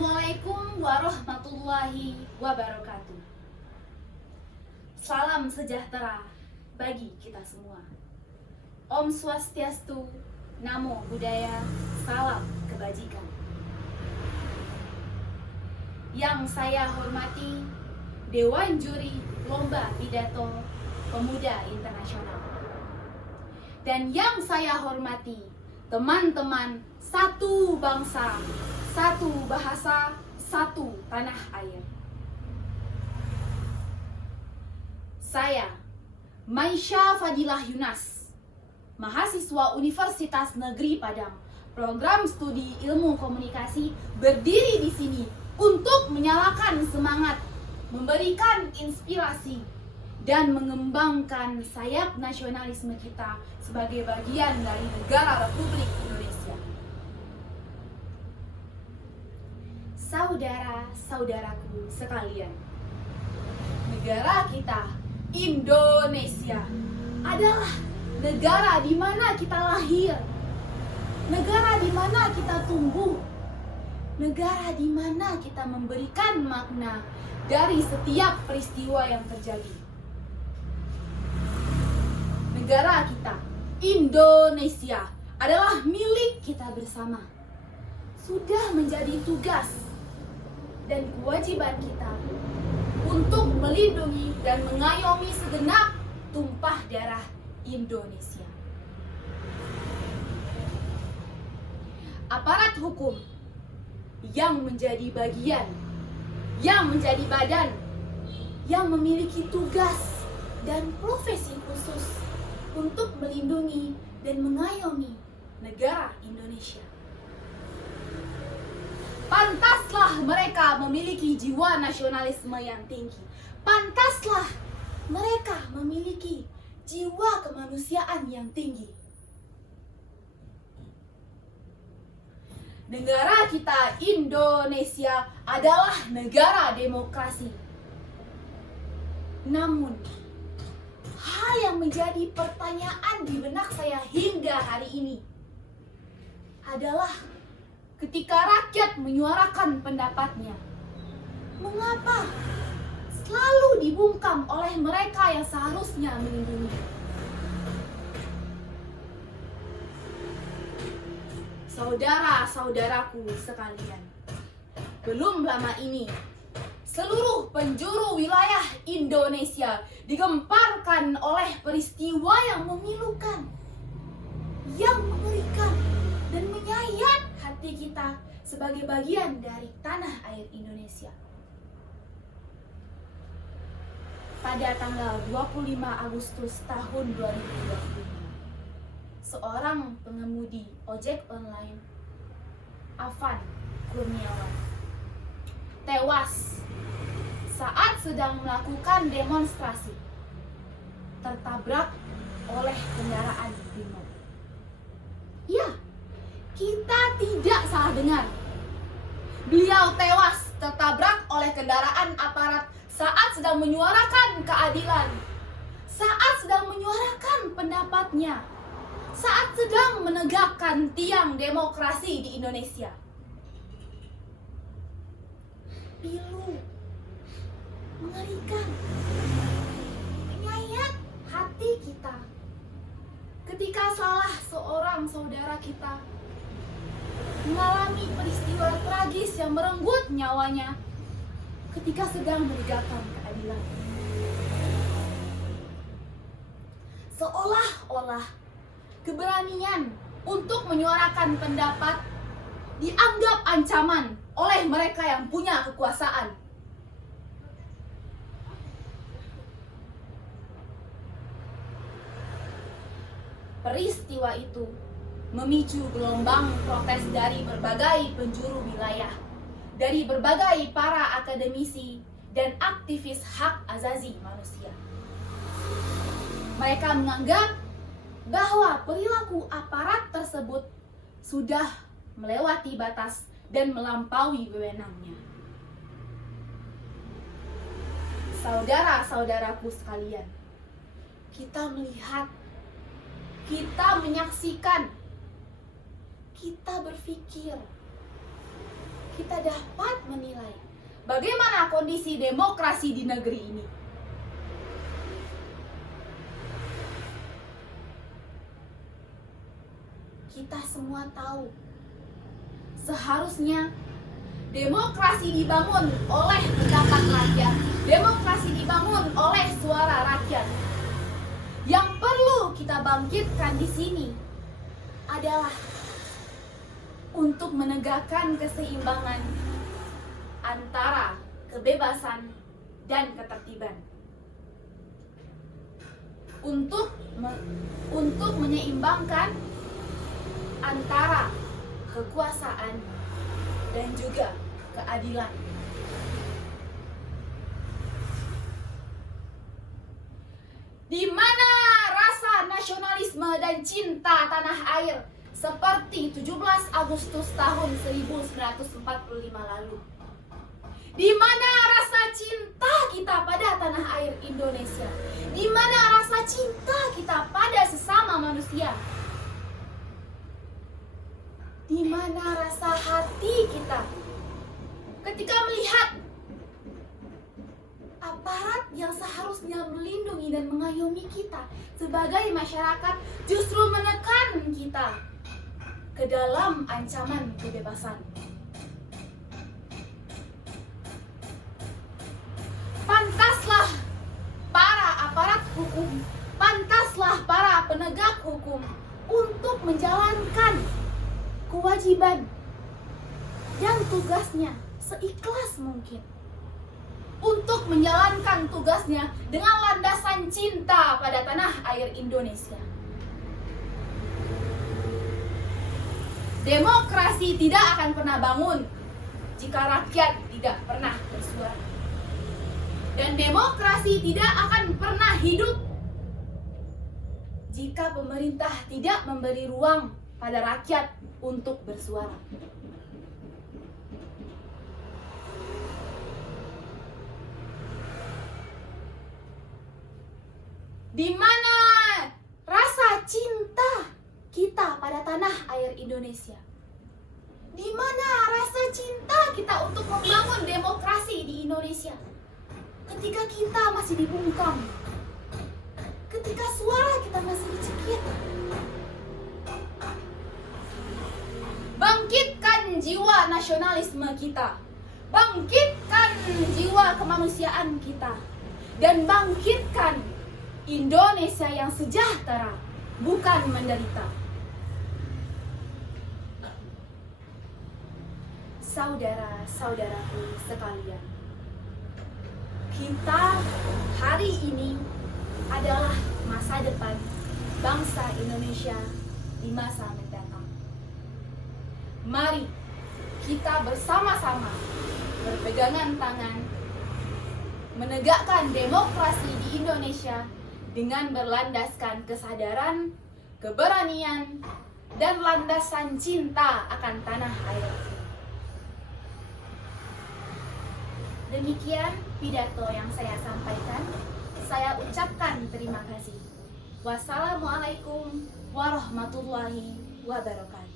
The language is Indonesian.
Assalamualaikum warahmatullahi wabarakatuh. Salam sejahtera bagi kita semua. Om Swastiastu, Namo Buddhaya, salam kebajikan. Yang saya hormati Dewan Juri Lomba Pidato Pemuda Internasional. Dan yang saya hormati teman-teman satu bangsa, satu bahasa, satu tanah air. Saya, Maisha Fadilah Yunas, mahasiswa Universitas Negeri Padang, program studi ilmu komunikasi, berdiri di sini untuk menyalakan semangat, memberikan inspirasi, dan mengembangkan sayap nasionalisme kita sebagai bagian dari negara Republik Indonesia. Saudara-saudaraku sekalian, negara kita, Indonesia, adalah negara di mana kita lahir, negara di mana kita tumbuh, negara di mana kita memberikan makna dari setiap peristiwa yang terjadi. Negara kita, Indonesia, adalah milik kita bersama. Sudah menjadi tugas dan kewajiban kita untuk melindungi dan mengayomi segenap tumpah darah Indonesia. Aparat hukum yang menjadi bagian, yang menjadi badan, yang memiliki tugas dan profesi khusus untuk melindungi dan mengayomi negara Indonesia. Pantaslah mereka memiliki jiwa nasionalisme yang tinggi. Pantaslah mereka memiliki jiwa kemanusiaan yang tinggi. Negara kita, Indonesia, adalah negara demokrasi. Namun, hal yang menjadi pertanyaan di benak saya hingga hari ini adalah ketika rakyat menyuarakan pendapatnya, mengapa selalu dibungkam oleh mereka yang seharusnya melindungi? Saudara-saudaraku sekalian, belum lama ini seluruh penjuru wilayah Indonesia digemparkan oleh peristiwa yang memilukan, yang mengerikan, dan menyayat hati kita sebagai bagian dari tanah air Indonesia. Pada tanggal 25 Agustus tahun 2025, seorang pengemudi ojek online, Afan Kurniawan, tewas saat sedang melakukan demonstrasi, tertabrak oleh kendaraan brimob. Ya, kita tidak salah dengar. Beliau tewas tertabrak oleh kendaraan aparat saat sedang menyuarakan keadilan, saat sedang menyuarakan pendapatnya, saat sedang menegakkan tiang demokrasi di Indonesia. Pilu, mengerikan, menyayat hati kita ketika salah seorang saudara kita mengalami peristiwa tragis yang merenggut nyawanya ketika sedang menegakkan keadilan. Seolah-olah keberanian untuk menyuarakan pendapat dianggap ancaman oleh mereka yang punya kekuasaan. Peristiwa itu memicu gelombang protes dari berbagai penjuru wilayah, dari berbagai para akademisi dan aktivis hak asasi manusia. Mereka menganggap bahwa perilaku aparat tersebut sudah melewati batas dan melampaui wewenangnya. Saudara-saudaraku sekalian, kita melihat, kita menyaksikan, kita berpikir kita dapat menilai bagaimana kondisi demokrasi di negeri ini. Kita semua tahu, seharusnya demokrasi dibangun oleh pendapat rakyat, demokrasi dibangun oleh suara rakyat. Yang perlu kita bangkitkan di sini adalah untuk menegakkan keseimbangan antara kebebasan dan ketertiban. Untuk menyeimbangkan antara kekuasaan dan juga keadilan. Di mana rasa nasionalisme dan cinta tanah air seperti 17 Agustus tahun 1945 lalu. Di mana rasa cinta kita pada tanah air Indonesia? Di mana rasa cinta kita pada sesama manusia? Di mana rasa hati kita ketika melihat aparat yang seharusnya melindungi dan mengayomi kita sebagai masyarakat justru menekan kita ke dalam ancaman kebebasan? Pantaslah para aparat hukum, pantaslah para penegak hukum untuk menjalankan kewajiban dan tugasnya seikhlas mungkin, untuk menjalankan tugasnya dengan landasan cinta pada tanah air Indonesia. Demokrasi tidak akan pernah bangun jika rakyat tidak pernah bersuara. Dan demokrasi tidak akan pernah hidup jika pemerintah tidak memberi ruang pada rakyat untuk bersuara. Di mana rasa cinta kita pada tanah air Indonesia? Di mana rasa cinta kita untuk membangun demokrasi di Indonesia? Ketika kita masih dibungkam, ketika suara kita masih dicekik. Bangkitkan jiwa nasionalisme kita, bangkitkan jiwa kemanusiaan kita, dan bangkitkan Indonesia yang sejahtera, bukan menderita. Saudara-saudaraku sekalian, kita hari ini adalah masa depan bangsa Indonesia di masa mendatang. Mari kita bersama-sama berpegangan tangan menegakkan demokrasi di Indonesia dengan berlandaskan kesadaran, keberanian, dan landasan cinta akan tanah air. Demikian pidato yang saya sampaikan. Saya ucapkan terima kasih. Wassalamualaikum warahmatullahi wabarakatuh.